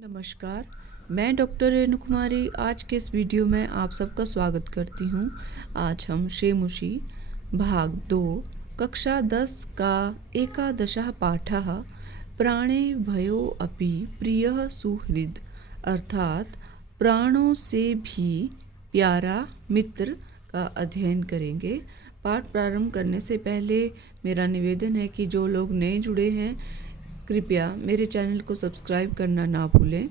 नमस्कार। मैं डॉक्टर रेणु कुमारी आज के इस वीडियो में आप सबका स्वागत करती हूँ। आज हम शेमुषी भाग 2 कक्षा 10 का एकादशः पाठः प्राणे भयो अपि प्रियः सुहृद अर्थात प्राणों से भी प्यारा मित्र का अध्ययन करेंगे। पाठ प्रारंभ करने से पहले मेरा निवेदन है कि जो लोग नए जुड़े हैं कृपया मेरे चैनल को सब्सक्राइब करना ना भूलें।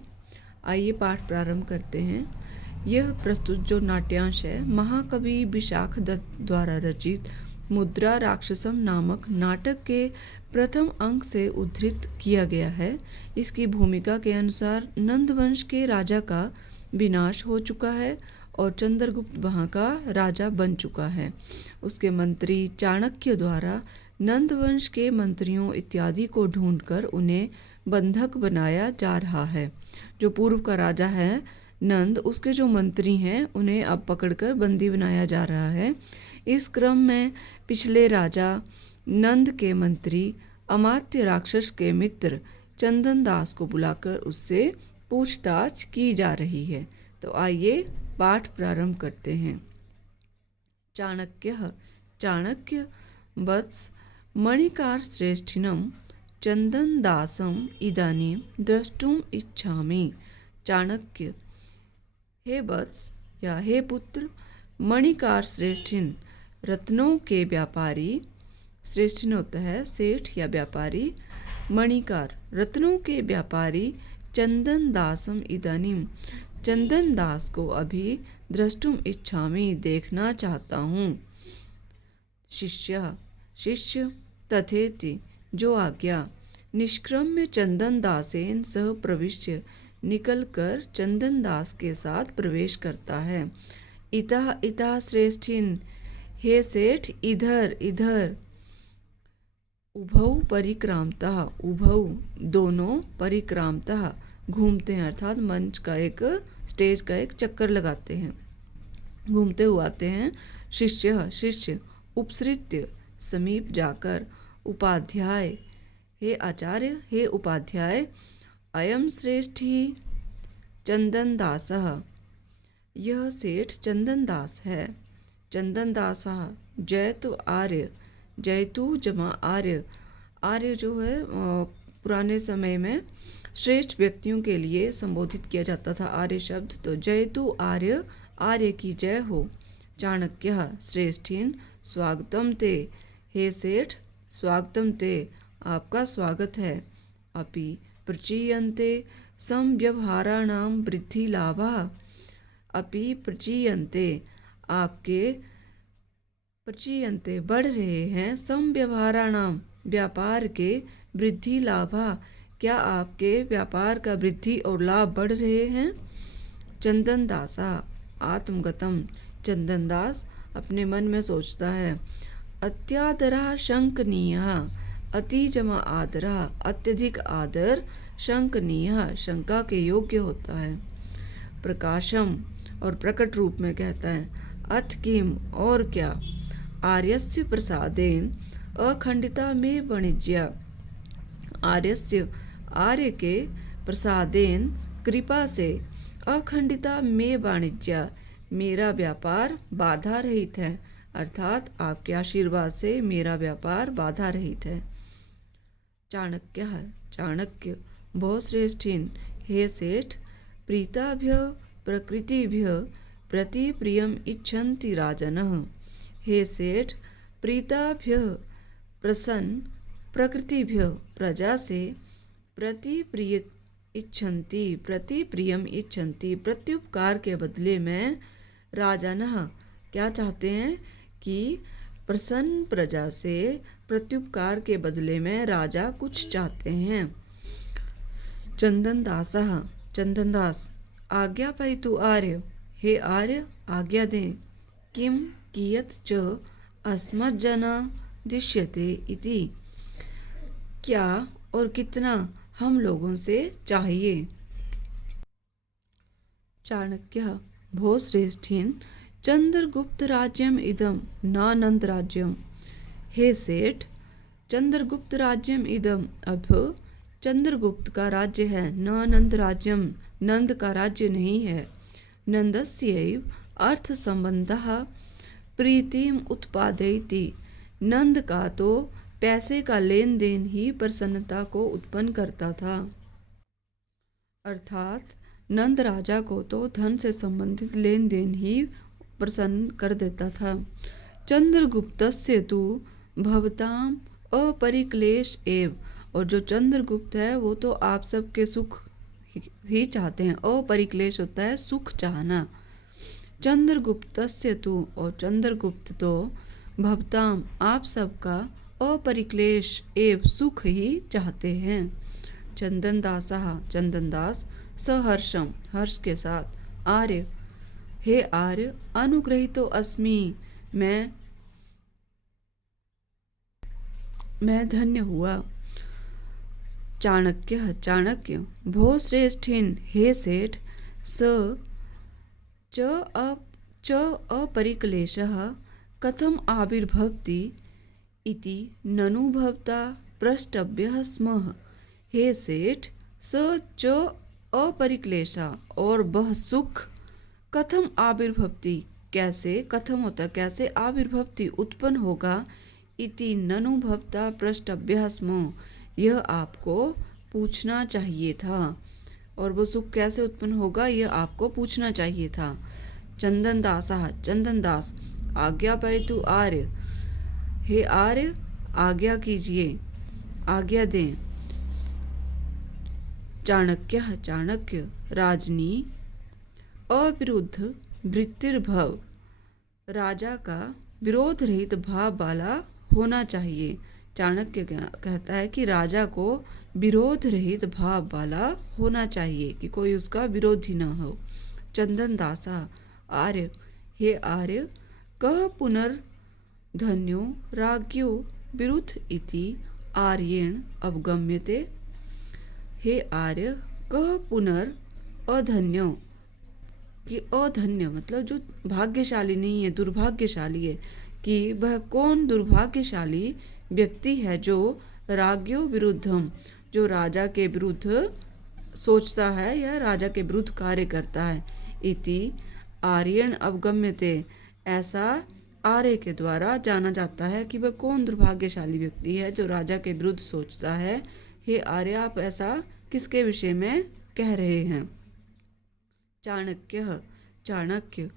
आइए पाठ प्रारंभ करते हैं। यह प्रस्तुत जो नाट्यांश है महाकवि विशाख दत्त द्वारा रचित मुद्रा राक्षसम नामक नाटक के प्रथम अंक से उद्धृत किया गया है। इसकी भूमिका के अनुसार नंदवंश के राजा का विनाश हो चुका है और चंद्रगुप्त वहाँ का राजा बन चुका है। उसके मंत्री चाणक्य द्वारा नंदवंश के मंत्रियों इत्यादि को ढूंढकर उन्हें बंधक बनाया जा रहा है। जो पूर्व का राजा है नंद, उसके जो मंत्री हैं उन्हें अब पकड़कर बंदी बनाया जा रहा है। इस क्रम में पिछले राजा नंद के मंत्री अमात्य राक्षस के मित्र चंदन दास को बुलाकर उससे पूछताछ की जा रही है। तो आइए पाठ प्रारंभ करते हैं। चाणक्य वत्स मणिकार श्रेष्ठिनं चंदन दासम इदानीं द्रष्टुम इच्छामि। चाणक्य, हे वत्स या हे पुत्र, मणिकार श्रेष्ठिन रत्नों के व्यापारी, श्रेष्ठिन होता है सेठ या व्यापारी, मणिकार रत्नों के व्यापारी चंदन दासम इदानीं, चंदन दास को अभी द्रष्टुम इच्छामि देखना चाहता हूँ। शिष्य तथेति जो आज्ञा। निष्क्रम्य चंदन दासेन सह प्रविश्य निकलकर चंदन दास के साथ प्रवेश करता है। इतः श्रेष्ठिन, हे सेठ इधर इधर। उभौ परिक्रामतः, उभौ दोनों, परिक्रामतः घूमते हैं अर्थात मंच का एक स्टेज का एक चक्कर लगाते हैं, घूमते हुए आते हैं। शिष्य उपसृत्य समीप जाकर। उपाध्याय, हे आचार्य, हे उपाध्याय। अयम श्रेष्ठी चंदन दासः, यह सेठ चंदन दास है। चंदन दासः जयतु आर्य, जयतु जमा आर्य। आर्य जो है पुराने समय में श्रेष्ठ व्यक्तियों के लिए संबोधित किया जाता था आर्य शब्द। तो जयतु आर्य, आर्य की जय हो। चाणक्य श्रेष्ठीन स्वागतम ते, हे सेठ स्वागतम ते, आपका स्वागत है। अपि प्रचीयन्ते समव्यवहाराणां वृद्धि लाभः, अपि प्रचीयन्ते आपके, प्रचीयन्ते बढ़ रहे हैं, समव्यवहाराणां व्यापार के, वृद्धि लाभः क्या आपके व्यापार का वृद्धि और लाभ बढ़ रहे हैं। चंदन दासा आत्मगतम, चंदन दास अपने मन में सोचता है। अत्यादरः शंकनीयः, अति जमा आदरः अत्यधिक आदर, शंकनीयः शंका के योग्य होता है। प्रकाशम और प्रकट रूप में कहता है। अथ किम और क्या। आर्यस्य प्रसादेन अखंडिता में वाणिज्य, आर्यस्य आर्य के प्रसादेन कृपा से, अखंडिता में वाणिज्य मेरा व्यापार बाधा रहित है अर्थात आपके आशीर्वाद से मेरा व्यापार बाधा रहित है। चाणक्य बहुश्रेष्ठीन, हे सेठ, प्रीताभ्य प्रकृतिभ्य प्रति प्रियम इच्छन्ति राजनः। हे सेठ, प्रीताभ्य प्रसन्न, प्रकृतिभ्य प्रजा से, प्रति प्रिय इच्छन्ति, प्रति प्रियम इच्छन्ति प्रत्युपकार के बदले में, राजनः क्या चाहते हैं कि प्रसन्न प्रजा से प्रत्युपकार के बदले में राजा कुछ चाहते हैं। चंदन दास आज्ञा पायतु आर्य, हे आर्य आज्ञा दें। किम कियत च अस्मज्जना दृश्यते इति, क्या और कितना हम लोगों से चाहिए। चाणक्य भो श्रेष्ठीन चंद्रगुप्त राज्यम इदम नानंद राज्यम। हे सेठ, चंद्रगुप्त राज्यम इदम अब चंद्रगुप्त का राज्य है, न नंद राज्यम, नंद का राज्य नहीं है। नंदस्यैव अर्थ संबंधः प्रीतिम उत्पादयति, नंद का तो पैसे का लेन देन ही प्रसन्नता को उत्पन्न करता था। अर्थात नंद राजा को तो धन से संबंधित लेन देन ही प्रसन्न कर देता था। चंद्रगुप्तस्य तु भवताम अपरिक्लेश एव, और जो चंद्रगुप्त है वो तो आप सबके सुख ही चाहते हैं। अपरिक्लेश होता है सुख चाहना। चंद्रगुप्तस्य तु, और चंद्रगुप्त तो भवताम आप सबका अपरिक्लेश एव सुख ही चाहते हैं। चंदनदासः चंदनदास सहर्षम हर्ष के साथ, आर्य हे आर्य अनुग्रहितो अस्मि, मैं धन्य हुआ। चाणक्य चाणक्य भो श्रेष्ठिन हे सेठ, च अपरिक्लेशः कथम आविर्भवति इति ननु भवता प्रष्टव्यः स्मः। हे सेठ, स च अपरिक्लेशः, और वह सुख कथम आविर्भवति कैसे, कथम होता कैसे, आविर्भवति उत्पन्न होगा, इति ननु भवता प्रष्टव्यः स्मः, यह आपको पूछना चाहिए था। और वो सुख कैसे उत्पन्न होगा यह आपको पूछना चाहिए था। चंदनदासः चंदनदास आज्ञा पायतु आर्य, हे आर्य आज्ञा कीजिए, आज्ञा दें। चाणक्य चाणक्य राजनी अविरुद्ध वृत्तिर्भव, राजा का विरोध रहित भाव वाला होना चाहिए। चाणक्य कहता है कि राजा को विरोध रहित भाव वाला होना चाहिए, कि कोई उसका विरोधी न हो। चंदनदासा आर्य, हे आर्य कह पुनर्धन्यो राज्ञो विरुद्ध इति आर्येण अवगम्यते। हे आर्य कह पुनर अधन्यो, कि अधन्य मतलब जो भाग्यशाली नहीं है, दुर्भाग्यशाली है, कि वह कौन दुर्भाग्यशाली व्यक्ति है जो राज्ञो विरुद्धम, जो राजा के विरुद्ध सोचता है या राजा के विरुद्ध कार्य करता है। इति आर्यन अवगम्यते, ऐसा आर्य के द्वारा जाना जाता है कि वह कौन दुर्भाग्यशाली व्यक्ति है जो राजा के विरुद्ध सोचता है। हे आर्य आप ऐसा किसके विषय में कह रहे हैं। चाणक्य चाणक्य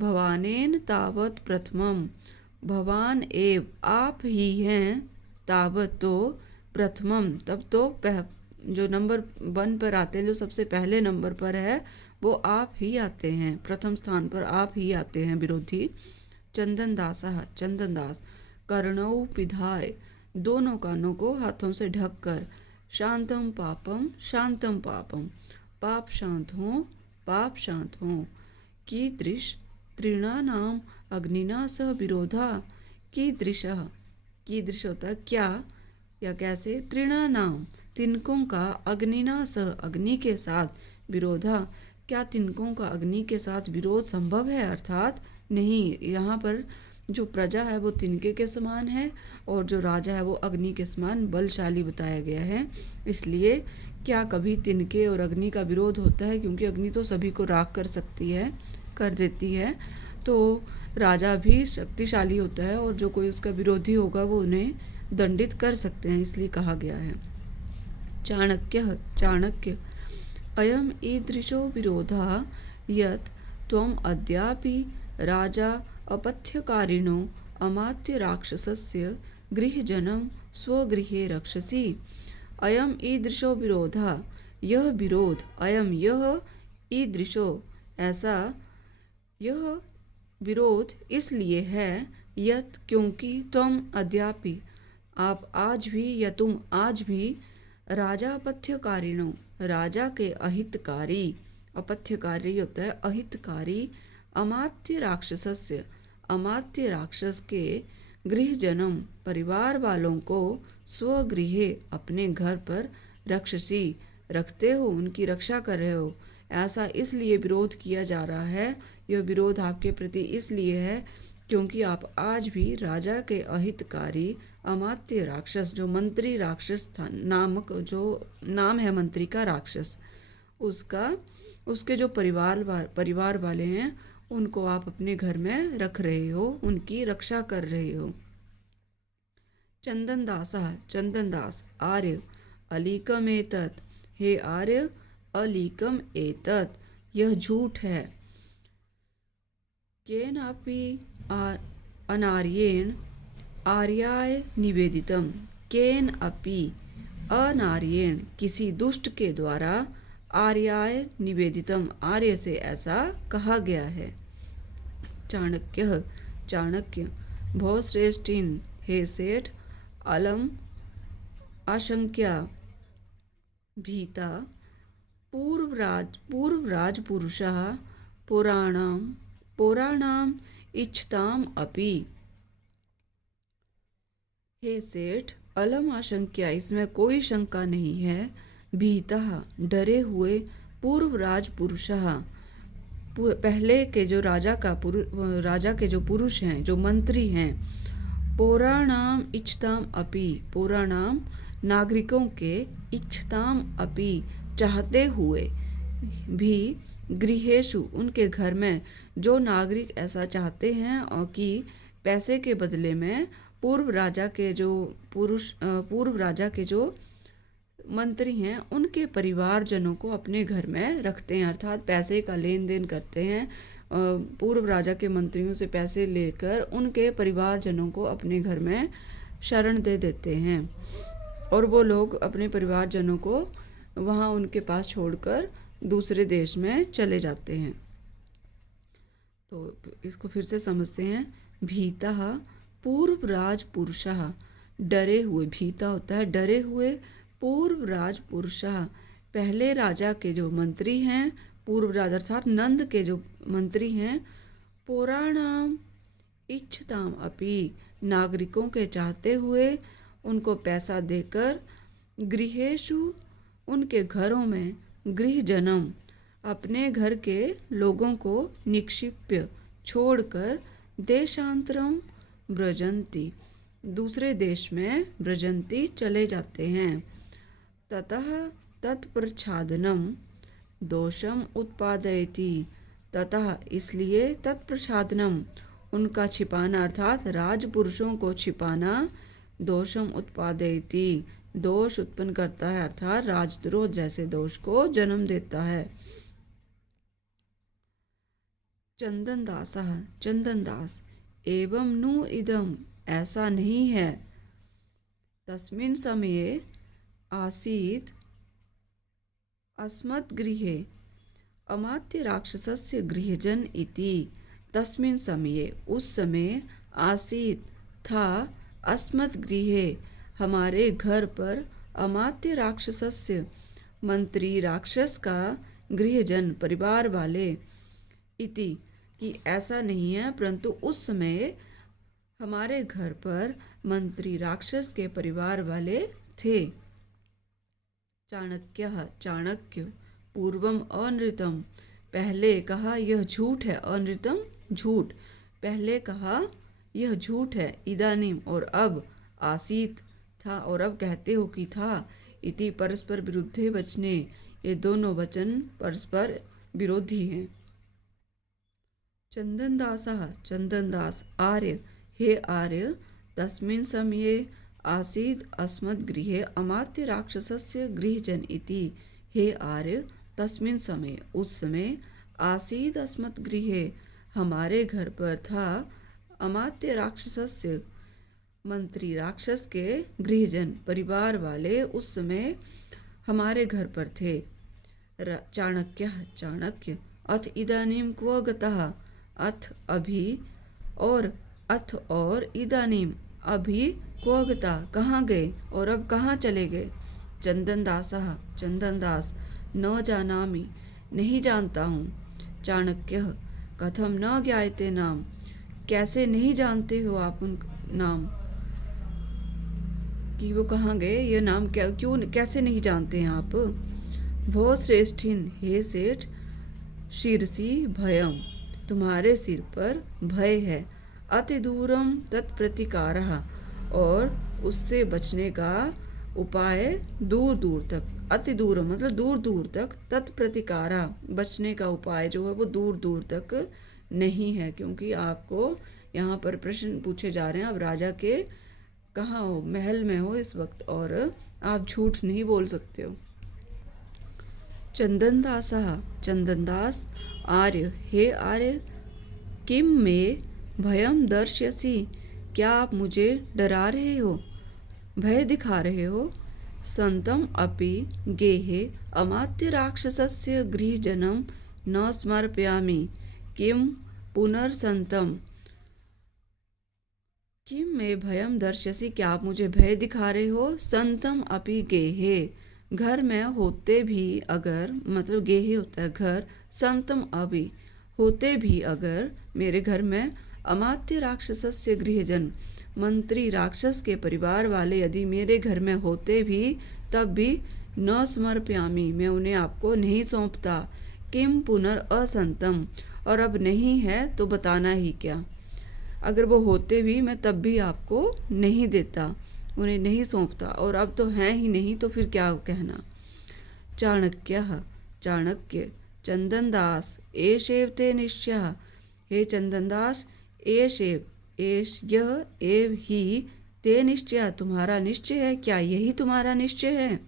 भवानेन तावत प्रथमम, भवान एव आप ही हैं, तावत तो प्रथमम तब तो जो नंबर 1 पर आते हैं, जो सबसे पहले नंबर पर है वो आप ही आते हैं, प्रथम स्थान पर आप ही आते हैं विरोधी। चंदनदासः चंदनदास कर्णौ पिधाय, दोनों कानों को हाथों से ढककर, शांतम पापम, पाप शांत हो, पाप शांत हो। कीदृश तृणानाम अग्निना सह विरोधा, कीदृशः, कीदृश होता है क्या या कैसे, तृणानाम तिनकों का, अग्निना सह अग्नि के साथ, विरोधा क्या तिनकों का अग्नि के साथ विरोध संभव है, अर्थात नहीं। यहाँ पर जो प्रजा है वो तिनके के समान है और जो राजा है वो अग्नि के समान बलशाली बताया गया है। इसलिए क्या कभी तिनके और अग्नि का विरोध होता है, क्योंकि अग्नि तो सभी को राख कर सकती है, कर देती है, तो राजा भी शक्तिशाली होता है और जो कोई उसका विरोधी होगा वो उन्हें दंडित कर सकते हैं, इसलिए कहा गया है। चाणक्य चाणक्य अयम ईदृशो विरोधा यत् त्वम अद्यापि राजा अपथ्यकारिणो अमात्य राक्षसस्य गृहजनम स्वगृहे रक्षसि। अयम ईदृशो विरोधा, यह विरोध, अयम यह, ईदृशो ऐसा, यह विरोध इसलिए है, यत क्योंकि तुम अद्यापि आप आज भी, या तुम आज भी, राजा अपथ्यकारिणो राजा के अहितकारी, अपथ्यकारी होता है अहितकारी, अमात्य राक्षसस्य अमात्य राक्षस के गृहजनम परिवार वालों को, स्वगृहे अपने घर पर, रक्षसी रखते हो, उनकी रक्षा कर रहे हो। ऐसा इसलिए विरोध किया जा रहा है, यह विरोध आपके प्रति इसलिए है क्योंकि आप आज भी राजा के अहितकारी अमात्य राक्षस, जो मंत्री राक्षस था, नामक जो नाम है मंत्री का राक्षस, उसका उसके जो परिवार वाले हैं उनको आप अपने घर में रख रहे हो, उनकी रक्षा कर रहे हो। चंदनदासः, चंदनदास, आर्य, अलीकम एतत्, हे आर्य, अलीकम एतत्, यह झूठ है। केनापि अनार्येण आर्याय निवेदितम, केन अपि अनार्येण, किसी दुष्ट के द्वारा, आर्याय निवेदितम, आर्य से ऐसा कहा गया है। चाणक्य, चाणक्य, भो श्रेष्ठिन, हे सेठ, अलम आशंक्या भीता पूर्वराज पुरुषः पुराणाम इच्छताम अपि। हे सेठ, अलम आशंक्या, इसमें कोई शंका नहीं है, भीता, डरे हुए, पूर्वराज पुरुषः, पहले के जो राजा के जो पुरुष हैं, जो मंत्री हैं, पुराणाम इच्छताम अपि, पुराणाम नागरिकों के, इच्छताम अपि चाहते हुए, भी गृहेषु उनके घर में, जो नागरिक ऐसा चाहते हैं और कि पैसे के बदले में पूर्व राजा के जो मंत्री हैं उनके परिवारजनों को अपने घर में रखते हैं, अर्थात पैसे का लेन देन करते हैं। पूर्व राजा के मंत्रियों से पैसे लेकर उनके परिवारजनों को अपने घर में शरण दे देते हैं और वो लोग अपने परिवारजनों को वहाँ उनके पास छोड़कर दूसरे देश में चले जाते हैं। तो इसको फिर से समझते हैं। भीता पूर्व राज पुरुषः, डरे हुए, भीता होता है डरे हुए, पूर्व राज पुरुषः, पहले राजा के जो मंत्री हैं, पूर्व राजा अर्थात नंद के जो मंत्री हैं, पुराणाम इच्छताम अपि, नागरिकों के चाहते हुए उनको पैसा देकर, गृहेषु उनके घरों में, गृहजनम अपने घर के लोगों को, निक्षिप्य छोड़कर, देशांतरम व्रजंती दूसरे देश में, व्रजंती चले जाते हैं। ततः तत्प्रच्छादनम दोषम उत्पादयति, ततः इसलिए, तत्प्रच्छादनम उनका छिपाना अर्थात राजपुरुषों को छिपाना, दोषम उत्पादयति दोष उत्पन्न करता है अर्थात राजद्रोह जैसे दोष को जन्म देता है। चंदनदासः, चंदनदास, एवं नु इदम, ऐसा नहीं है, तस्मिन् समये आसीत् अस्मत् गृहे अमात्य राक्षसस्य गृहजन इति, तस्मिन् समये उस समय, आसीत् था, अस्मत् गृहे हमारे घर पर, अमात्य राक्षसस्य मंत्री राक्षस का, गृहजन परिवार वाले, इति कि ऐसा नहीं है परंतु उस समय हमारे घर पर मंत्री राक्षस के परिवार वाले थे। चाणक्य, चाणक्य, पूर्वम अनृतम, पहले कहा यह झूठ है, अनृतम झूठ, पहले कहा यह झूठ है, इदानीम और अब, आसीत था और अब कहते हो कि था, इति परस्पर विरुद्धे वचने, ये दोनों वचन परस्पर विरोधी हैं। चंदनदासः, चंदनदास, आर्य, हे आर्य, तस्मिन् समये आसीत् अस्मद् गृहे अमात्य राक्षसस्य गृहजन इति, हे आर्य, तस्मिन् समय उस समय, आसीत् अस्मत् गृहे हमारे घर पर था, अमात्य राक्षसस्य मंत्री राक्षस के गृहजन परिवार वाले उस समय हमारे घर पर थे। चाणक्य, चाणक्य, अथ इदानीम क्व गतः, अथ अभी, और अथ और, इदानीम अभी, क्व गता कहाँ गए और अब कहाँ चले गए। चंदनदासः, चंदनदास, न जानामि नहीं जानता हूँ। चाणक्य, कथम न ज्ञायते नाम, कैसे नहीं जानते हो आप उन नाम कि वो कहाँ गए, ये नाम क्यों कैसे नहीं जानते हैं आप। भो श्रेष्ठिन, हे सेठ, शीर्षि भयम, तुम्हारे सिर पर भय है, अति दूरम तत्प्रतिकारः, और उससे बचने का उपाय दूर दूर तक, अति दूर मतलब दूर दूर तक, तत्प्रतिकारा बचने का उपाय जो है वो दूर दूर तक नहीं है। क्योंकि आपको यहाँ पर प्रश्न पूछे जा रहे हैं, आप राजा के कहाँ हो, महल में हो इस वक्त, और आप झूठ नहीं बोल सकते हो। चंदनदासः, चंदनदास, आर्य, हे आर्य, किम में भयम दर्श्यसि, क्या आप मुझे डरा रहे हो, भय दिखा रहे हो। संतम अपि गेहे अमात्य राक्षसस्य गृहजनम न स्मर्पयामि, किम पुनर्संतम, किम में भयम दर्शसी, क्या आप मुझे भय दिखा रहे हो। संतम अपि गेहे, घर में होते भी अगर, मतलब गेहे होता है घर, संतम अपि होते भी अगर मेरे घर में, अमात्य राक्षसस्य गृहजन, मंत्री राक्षस के परिवार वाले यदि मेरे घर में होते भी, तब भी न समर्पयामि, मैं उन्हें आपको नहीं सौंपता। किम पुनर्असंतम, और अब नहीं है तो बताना ही क्या, अगर वो होते भी मैं तब भी आपको नहीं देता, उन्हें नहीं सौंपता, और अब तो हैं ही नहीं तो फिर क्या कहना। चाणक्यः, चाणक्य, चंदनदास, एषेव ते निश्चयः, हे चंदनदास, एषेव, एष यह, एव ही, ते निश्चय, तुम्हारा निश्चय है, क्या यही तुम्हारा निश्चय है।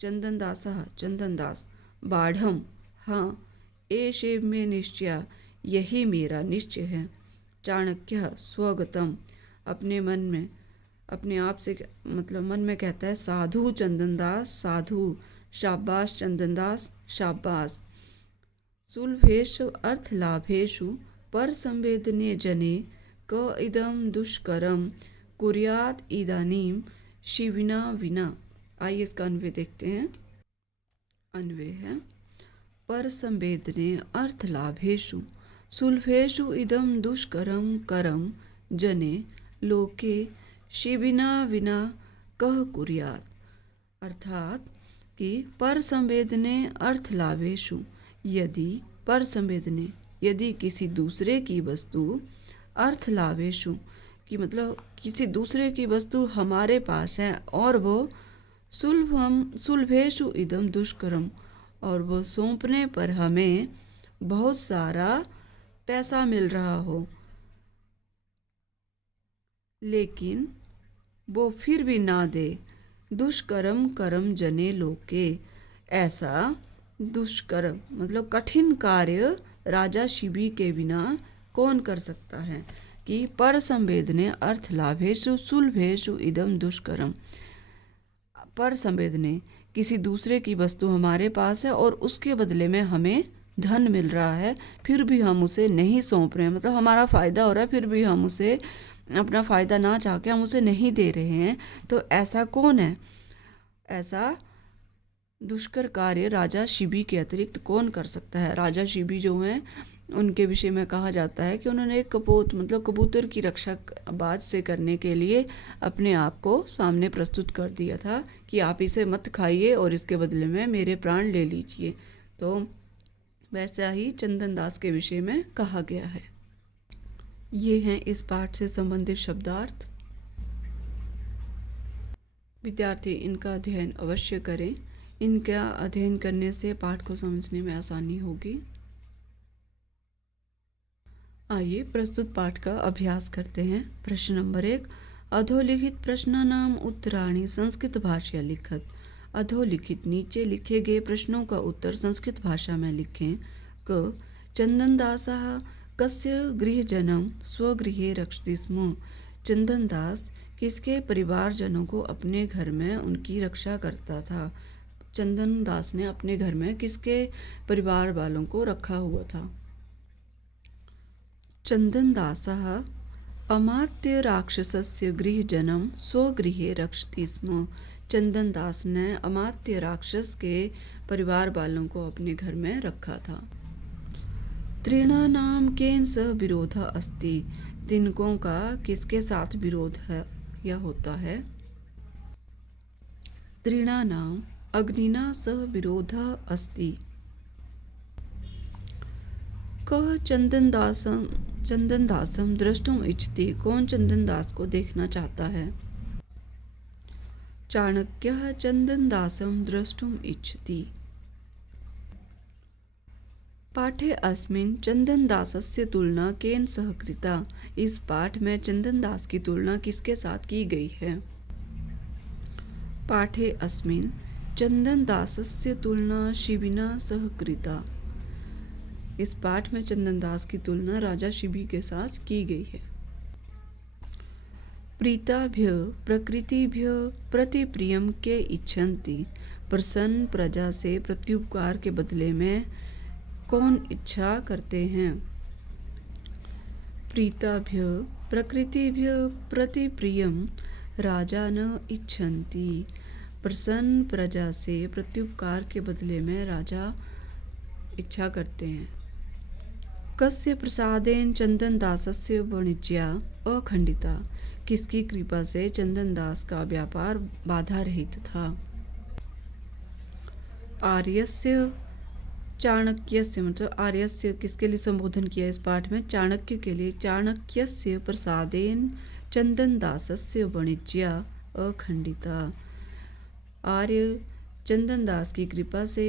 चंदनदासः, चंदनदास, बाढ़म, हाँ, एषेव में निश्चय, यही मेरा निश्चय है। चाणक्य, स्वगतम, अपने मन में, अपने आप से, मतलब मन में कहता है, साधु चंदनदास, साधु, शाबाश चंदनदास, शाबाश। सुलभेषु अर्थलाभेषु पर संवेदने जने क इदम दुष्करम कुर्यात इदानीम शिविना विना। आइए इसका अन्वय देखते हैं। अन्वय है, पर संवेदने अर्थलाभेषु सुलभेषु इदम दुष्करम करम जने लोके शिविना विना कह कुर्यात। अर्थात कि पर संवेदने अर्थलाभेषु, यदि पर संवेदने, यदि किसी दूसरे की वस्तु, अर्थलाभेषु कि मतलब किसी दूसरे की वस्तु हमारे पास है और वो सुलभेषु इदम दुष्करम, और वो सौंपने पर हमें बहुत सारा पैसा मिल रहा हो, लेकिन वो फिर भी ना दे। दुष्कर्म कर्म जने लोके, ऐसा दुष्कर्म मतलब कठिन कार्य राजा शिबी के बिना कौन कर सकता है। कि पर संवेदने अर्थ लाभेषु सुलभेषु इदम दुष्कर्म, पर संवेदने किसी दूसरे की वस्तु हमारे पास है और उसके बदले में हमें धन मिल रहा है, फिर भी हम उसे नहीं सौंप रहे हैं, मतलब हमारा फ़ायदा हो रहा है फिर भी हम उसे, अपना फ़ायदा ना चाह के हम उसे नहीं दे रहे हैं। तो ऐसा कौन है, ऐसा दुष्कर कार्य राजा शिबी के अतिरिक्त कौन कर सकता है। राजा शिबी जो हैं उनके विषय में कहा जाता है कि उन्होंने एक कपोत मतलब कबूतर की रक्षा बाज से करने के लिए अपने आप को सामने प्रस्तुत कर दिया था कि आप इसे मत खाइए और इसके बदले में मेरे प्राण ले लीजिए। तो वैसा ही चंदनदास के विषय में कहा गया है। ये हैं इस पाठ से संबंधित शब्दार्थ। विद्यार्थी इनका अध्ययन अवश्य करें, इनका अध्ययन करने से पाठ को समझने में आसानी होगी। आइए प्रस्तुत पाठ का अभ्यास करते हैं। प्रश्न नंबर 1, अधोलिखित प्रश्नानाम उत्तराणि संस्कृत भाषया लिखत। अधोलिखित नीचे लिखे गए प्रश्नों का उत्तर संस्कृत भाषा में लिखें। क चंदनदासः कस्य गृहजनम स्वगृहे रक्षति स्म। चंदनदास किसके परिवारजनों को अपने घर में उनकी रक्षा करता था। चंदनदास ने अपने घर में किसके परिवार वालों को रखा हुआ था। चंदनदासः अमात्य राक्षसस्य गृहजनम स्वगृहे रक्षति स्म। चंदनदास ने अमात्य राक्षस के परिवार वालों को अपने घर में रखा था। त्रीणानाम केन सह विरोधः अस्ति। तिनकों का किसके साथ विरोध है या होता है। त्रीणानाम अग्निना सह विरोधः अस्ति। कः चंदनदासम द्रष्टुम इच्छति। कौन चंदनदास को देखना चाहता है। चाणक्यः चन्दनदासं द्रष्टुम् इच्छति। पाठे अस्मिन् चन्दनदासस्य तुलना केन सह कृता। इस पाठ में चन्दनदास की तुलना किसके साथ की गई है। पाठे अस्मिन् चन्दनदासस्य तुलना शिबिना सह कृता। इस पाठ में चन्दनदास की तुलना राजा शिबी के साथ की गई है। प्रीताभ्य प्रकृतिभ्य प्रतिप्रियम के इच्छन्ति। प्रसन्न प्रजा से प्रत्युपकार के बदले में कौन इच्छा करते हैं। प्रीताभ्य प्रकृतिभ्य प्रतिप्रियम राजा न इच्छन्ति। प्रसन्न प्रजा से प्रत्युपकार के बदले में राजा इच्छा करते हैं। कस्य प्रसादेन चन्दनदासस्य वाणिज्या अखंडिता। किसकी कृपा से चन्दनदास का व्यापार बाधा रहित था। आर्यस्य चाणक्यस्य मतलब आर्यस्य किसके लिए संबोधन किया इस पाठ में, चाणक्य के लिए। चाणक्यस्य प्रसादेन चन्दनदासस्य वाणिज्या अखंडिता। आर्य चन्दनदास की कृपा से,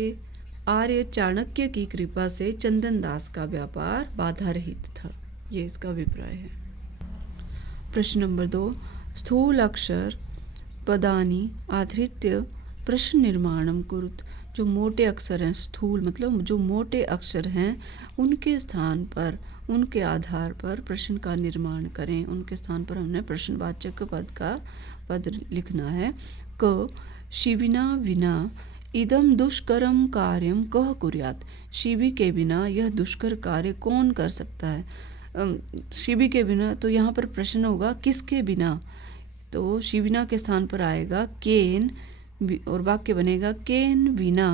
आर्य चाणक्य की कृपा से चन्दनदास का व्यापार बाधा रहित था। ये इसका अभिप्राय है। प्रश्न नंबर 2, स्थूल अक्षर पदानि आधृत्य प्रश्न निर्माणम कुरुत। जो मोटे अक्षर हैं, स्थूल मतलब जो मोटे अक्षर हैं, उनके स्थान पर, उनके आधार पर प्रश्न का निर्माण करें। उनके स्थान पर हमने प्रश्नवाचक पद लिखना है। क शिबिना विना इदम दुष्करम कार्यम कह कुर्यात। शिबी के बिना यह दुष्कर कार्य कौन कर सकता है। शिबी के बिना, तो यहाँ पर प्रश्न होगा किसके बिना, तो शिबिना के स्थान पर आएगा केन और वाक्य बनेगा केन बिना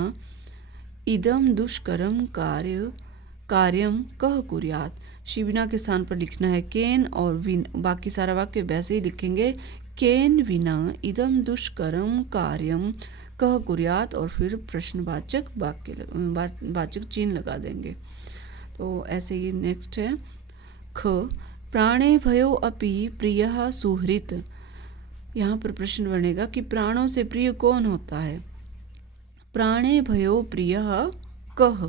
इदम दुष्करम कार्यम कह कुर्यात। शिबिना के स्थान पर लिखना है केन और बाकी सारा वाक्य वैसे ही लिखेंगे केन बिना इदम दुष्करम कार्यम कह कुर्यात और फिर प्रश्नवाचक वाचक चिन्ह लगा देंगे। तो ऐसे ही नेक्स्ट है ख प्राणे भयो अपि प्रियः सुहृत्। यहाँ पर प्रश्न बनेगा कि प्राणों से प्रिय कौन होता है। प्राणे भयो प्रियः कह,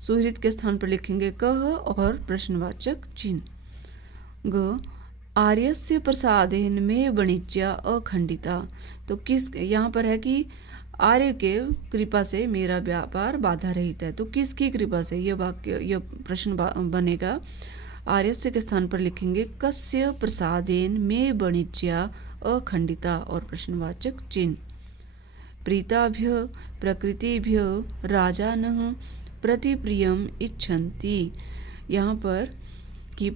सुहृत् के स्थान पर लिखेंगे कह और प्रश्नवाचक चिन्ह। ग आर्यस्य प्रसादेन में वाणिज्या अखंडिता। तो किस, यहाँ पर है कि आर्य के कृपा से मेरा व्यापार बाधा रहित है। तो किसकी कृपा से, यह वाक्य, यह प्रश्न बनेगा। आर्यस्य के स्थान पर लिखेंगे कस्य प्रसादेन में वाणिज्या अखंडिता और प्रश्नवाचक चिन्ह। प्रीताभ्य प्रकृतिभ्य राजानः प्रतिप्रियम इच्छन्ति। यहाँ पर कि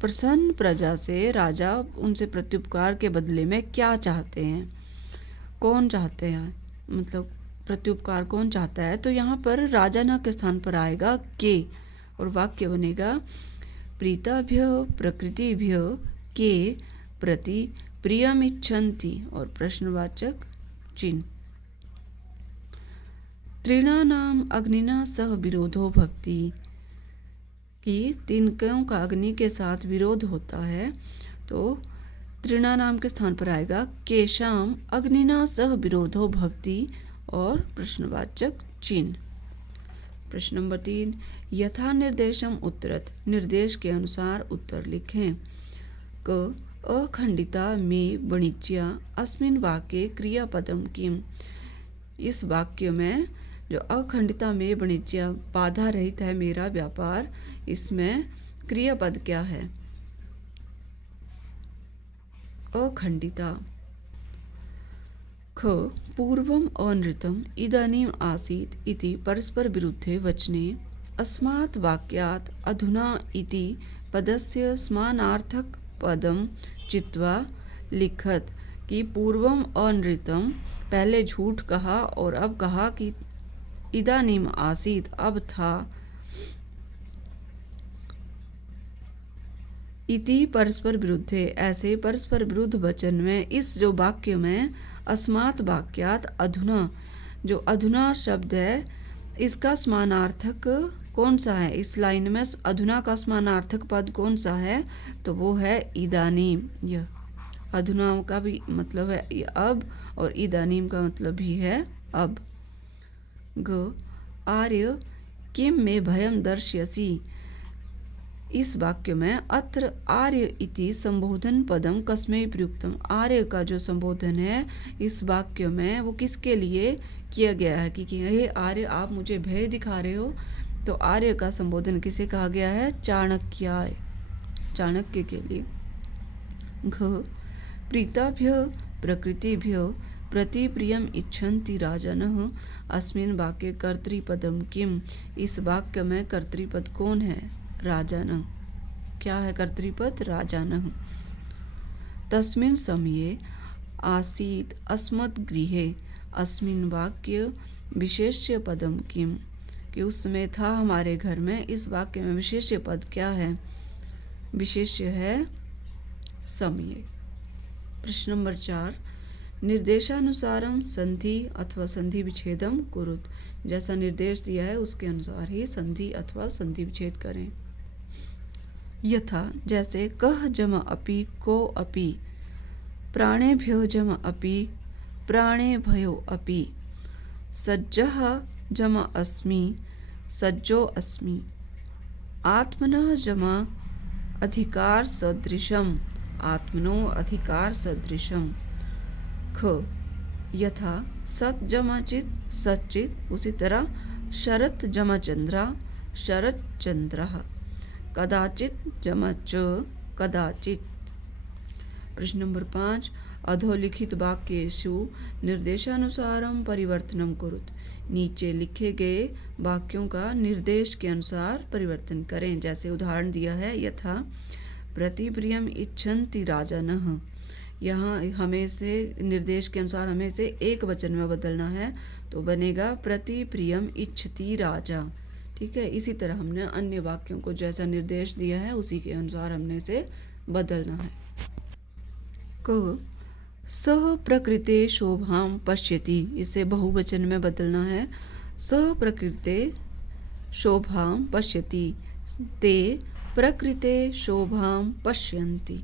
प्रसन्न प्रजा से राजा उनसे प्रत्युपकार के बदले में क्या चाहते हैं, कौन चाहते हैं, मतलब प्रत्युपकार कौन चाहता है। तो यहाँ पर राजा न के स्थान पर आएगा के और वाक्य बनेगा प्रीताभ्य प्रकृतिभ्य के प्रति प्रियम इच्छन्ति और प्रश्नवाचक चिन्ह। तृणानाम अग्निना सह विरोधो भवति। कि तिनकों का अग्नि के साथ विरोध होता है। तो तृणा नाम के स्थान पर आएगा केशाम अग्निना सह विरोधो भवति और प्रश्नवाचक चिन्ह। प्रश्न नंबर 3 यथा निर्देशम उत्तरत। निर्देश के अनुसार उत्तर लिखें। क अखंडिता में वाणिज्या अस्मिन् वाक्ये क्रियापदम किम। इस वाक्य में जो अखंडिता में वाणिज्या बाधा रहित है मेरा व्यापार, इसमें क्रियापद क्या है। अखंडिता। ख पूर्वम अनृतम इदानीम आसीत इति परस्पर विरुद्धे वचने अस्मात् वाक्यात् अधुना इति पदस्य समानार्थक पदम चित्वा लिखत। कि पूर्वम अनृतम पहले झूठ कहा और अब कहा कि इदानीम आसीत अब था। इति परस्पर विरुद्धे ऐसे परस्पर विरुद्ध वचन में इस जो वाक्य में अस्मात् वाक्यात अधुना, जो अधुना शब्द है इसका समानार्थक कौन सा है। इस लाइन में अधुना का समानार्थक पद कौन सा है, तो वो है इदानीम। यह अधुना का भी मतलब है ये अब, और इदानीम का मतलब भी है अब। ग आर्य किम में भयम दर्शयसि। इस वाक्य में अत्र आर्य इति संबोधन पदम कस्मै प्रयुक्तम। आर्य का जो संबोधन है इस वाक्य में वो किसके लिए किया गया है कि हे आर्य आप मुझे भय दिखा रहे हो। तो आर्य का संबोधन किसे कहा गया है? चाणक्याय, चाणक्य के लिए। घ प्रीताभ्य प्रकृतिभ्य प्रतिप्रियम इच्छन्ति राजनः। अस्मिन् वाक्ये कर्तृपदम किम। इस वाक्य में कर्तृपद कौन है? राजानः। क्या है कर्तृपद? राजानः। तस्मिन् समये आसीत् अस्मद्गृहे। अस्मिन् वाक्य विशेष्य पदम किम। कि उस समय था हमारे घर में। इस वाक्य में विशेष्य पद क्या है? विशेष्य है समय। प्रश्न नंबर 4, निर्देशानुसारम संधि अथवा संधि विच्छेदम कुरुत। जैसा निर्देश दिया है उसके अनुसार ही संधि अथवा संधि विच्छेद करें। यथा जैसे कह जम अपि को अपि, प्राणेभ्यो जम अपि प्राणेभयो अपि, सज्जः जम अस्मि सज्जो अस्मि, आत्मनः जम अधिकार सदृशम आत्मनो अधिकार सदृशम। ख यथा सत जमा चित सच्चित, उसी तरह शरत जमा चंद्रा शरत चंद्रः, कदाचित जमा च कदाचित। प्रश्न नंबर 5, अधोलिखित वाक्येषु निर्देशानुसारम परिवर्तनम कुरुत। नीचे लिखे गए वाक्यों का निर्देश के अनुसार परिवर्तन करें। जैसे उदाहरण दिया है, यथा प्रतिप्रियम इच्छन्ति राजानः। यहाँ हमें से निर्देश के अनुसार हमें से एक वचन में बदलना है, तो बनेगा प्रतिप्रियम इच्छति राजा। ठीक है, इसी तरह हमने अन्य वाक्यों को जैसा निर्देश दिया है उसी के अनुसार हमने से बदलना है। क सह प्रकृते शोभाम पश्यति। इसे बहुवचन में बदलना है। सह प्रकृते शोभाम पश्यति, ते प्रकृते शोभाम पश्यन्ति।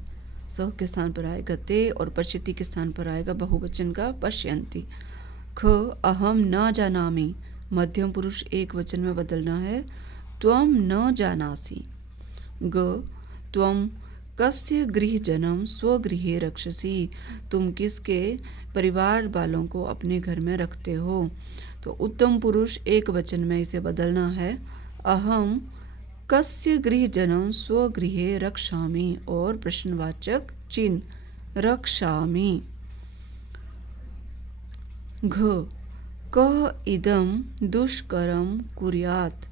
सह के स्थान पर आएगा ते और पश्यति के स्थान पर आएगा बहुवचन का पश्यन्ति। ख अहम न जानामि, मध्यम पुरुष एक वचन में बदलना है। त्वम न जानासि। ग त्वम कस्य गृहजनम स्वगृहे रक्षसि। तुम किसके परिवार वालों को अपने घर में रखते हो। तो उत्तम पुरुष एक वचन में इसे बदलना है। अहम कस्य गृहजनम स्वगृहे रक्षामि और प्रश्नवाचक चिन्ह रक्षामि। घ कह इदम दुष्करम कुर्यात्।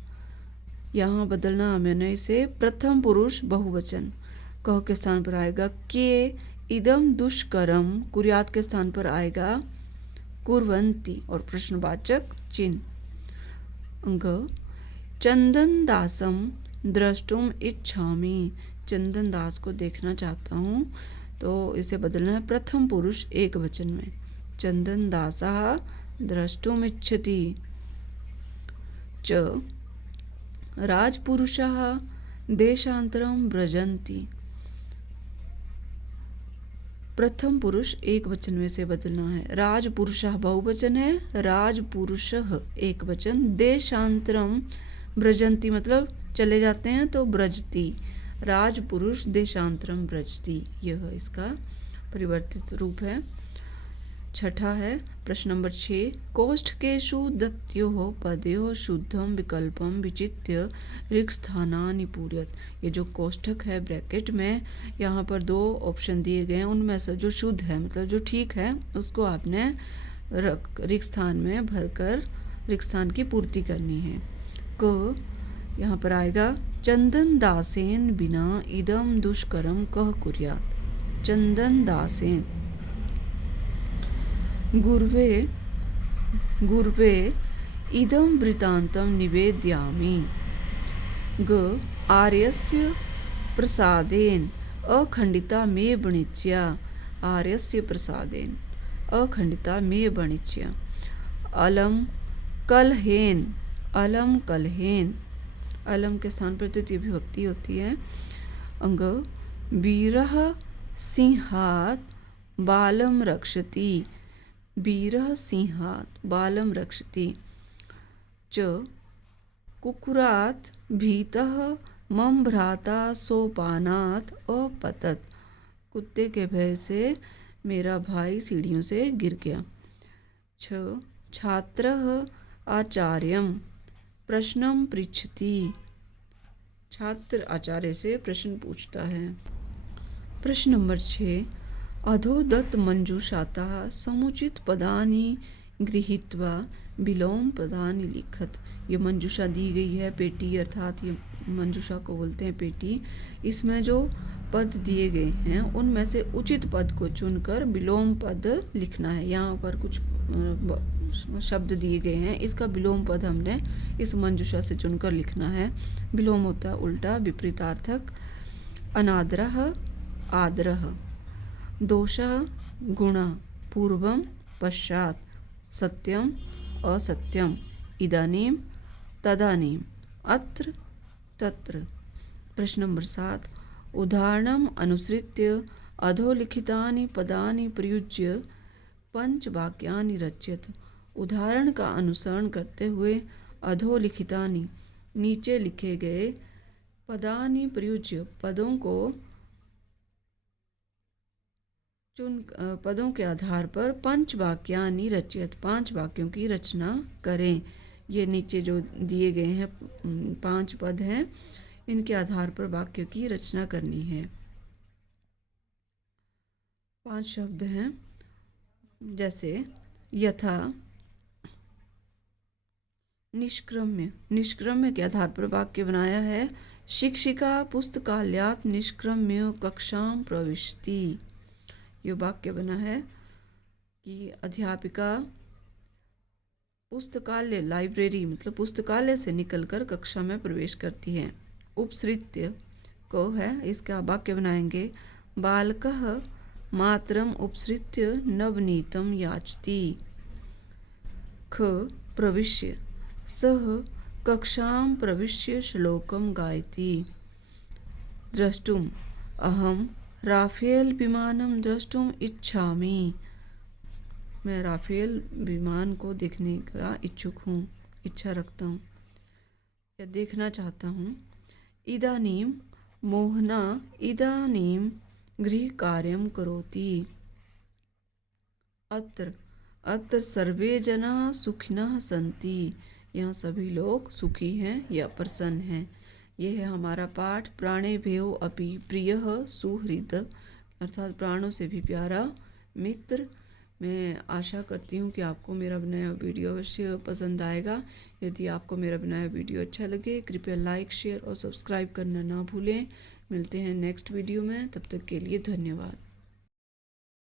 यहाँ बदलना मैंने इसे प्रथम पुरुष बहुवचन। कह के स्थान पर आएगा के इदम दुष्करम, कुर्यात् के स्थान पर आएगा कुर्वन्ति और प्रश्नवाचक चिन्ह। ग चंदन दासम द्रष्टुम इच्छामि। चंदन दास को देखना चाहता हूँ, तो इसे बदलना है प्रथम पुरुष एक वचन में। चंदन दासः द्रष्टुम इच्छति। च राजपुरुषः देशांतरम व्रजन्ति। प्रथम पुरुष एक वचन में से बदलना है। राजपुरुषः बहुवचन है, राजपुरुषः एक वचन। देशांतरम व्रजन्ति मतलब चले जाते हैं, तो व्रजति। राजपुरुष देशांतरम व्रजति, यह इसका परिवर्तित रूप है। छठा है प्रश्न नंबर 6, कोष्ठकेषु दत्योः पदयोः शुद्धम विकल्पम विचित्य ऋक्स्थानानि पूरयत। ये जो कोष्ठक है ब्रैकेट में, यहाँ पर 2 ऑप्शन दिए गए हैं, उनमें से जो शुद्ध है मतलब जो ठीक है उसको आपने ऋक्स्थान में भरकर ऋक्स्थान की पूर्ति करनी है। क यहाँ पर आएगा चंदन दासेन बिना इदम दुष्करम कह कुर्यात्। चंदन दासेन। गुर्वे गुर्वे इदं वृत्तान्तं निवेदयामि। ग आर्यस्य प्रसादेन अखंडिता मे वणिज्या। आर्यस्य प्रसादेन अखंडिता मे वणिज्या। अलम कलहेन। अलम कलहेन। अलम के स्थान पर तृतीय विभक्ति होती है। अंग वीरः सिंहात् बालं रक्षति, वीरः सिंहात् बालं रक्षति। च कुक्कुरात् भीतः मम भ्राता सोपानात् अपतत्, कुत्ते के भय से मेरा भाई सीढ़ियों से गिर गया। छ छात्रः आचार्यं प्रश्नं पृच्छति, छात्र आचार्य से प्रश्न पूछता है। प्रश्न नंबर 6, अधोदत्त मंजूषातः समुचित पदानि गृहीत्वा विलोम पदानि लिखत। ये मंजूषा दी गई है पेटी, अर्थात ये मंजूषा को बोलते हैं पेटी। इसमें जो पद दिए गए हैं उनमें से उचित पद को चुनकर विलोम पद लिखना है। यहाँ पर कुछ शब्द दिए गए हैं, इसका विलोम पद हमने इस मंजूषा से चुनकर लिखना है। विलोम होता है उल्टा, विपरीतार्थक। अनादरः आदरः, दोषः गुणः, पूर्वं पश्चात्, सत्यम असत्यम, इदानीं तदानीं, अत्र तत्र। प्रश्न नंबर 7, उदाहरणम् अनुसृत्य अधोलिखितानि पदानि प्रयुज्य पंचवाक्यानि रचयत। उदाहरण का अनुसरण करते हुए अधोलिखितानि नीचे लिखे गए पदानि प्रयुज्य पदों के आधार पर पंचवाक्यानि रचयत 5 वाक्यों की रचना करें। ये नीचे जो दिए गए हैं 5 पद हैं, इनके आधार पर वाक्य की रचना करनी है। 5 शब्द हैं, जैसे यथा निष्क्रम्य, निष्क्रम्य के आधार पर वाक्य बनाया है। शिक्षिका पुस्तकालयात् निष्क्रम्य कक्षां प्रविशति। ये वाक्य बना है कि अध्यापिका पुस्तकालय, लाइब्रेरी मतलब पुस्तकालय से निकलकर कक्षा में प्रवेश करती है। उपसृत्य को है, इसका वाक्य बनाएंगे। बालकः मातरम् उपसृत्य नवनीतं याचति। ख प्रविश्य, सः कक्षां प्रविश्य श्लोकं गायति। द्रष्टुम्, अहं राफेल विमानं द्रष्टुम् इच्छामि। मैं राफेल विमान को देखने का इच्छुक हूँ, इच्छा रखता हूँ या देखना चाहता हूँ। इदानीं मोहना इदानीं गृहकार्यं करोति। अत्र सर्वे जनाः सुखिनः सन्ति। यहाँ सभी लोग सुखी हैं या प्रसन्न हैं। यह है हमारा पाठ। प्राणेभ्यो अपि प्रियः सुहृद, अर्थात प्राणों से भी प्यारा मित्र। मैं आशा करती हूँ कि आपको मेरा बनाया वीडियो अवश्य पसंद आएगा। यदि आपको मेरा बनाया वीडियो अच्छा लगे, कृपया लाइक, शेयर और सब्सक्राइब करना ना भूलें। मिलते हैं नेक्स्ट वीडियो में, तब तक के लिए धन्यवाद।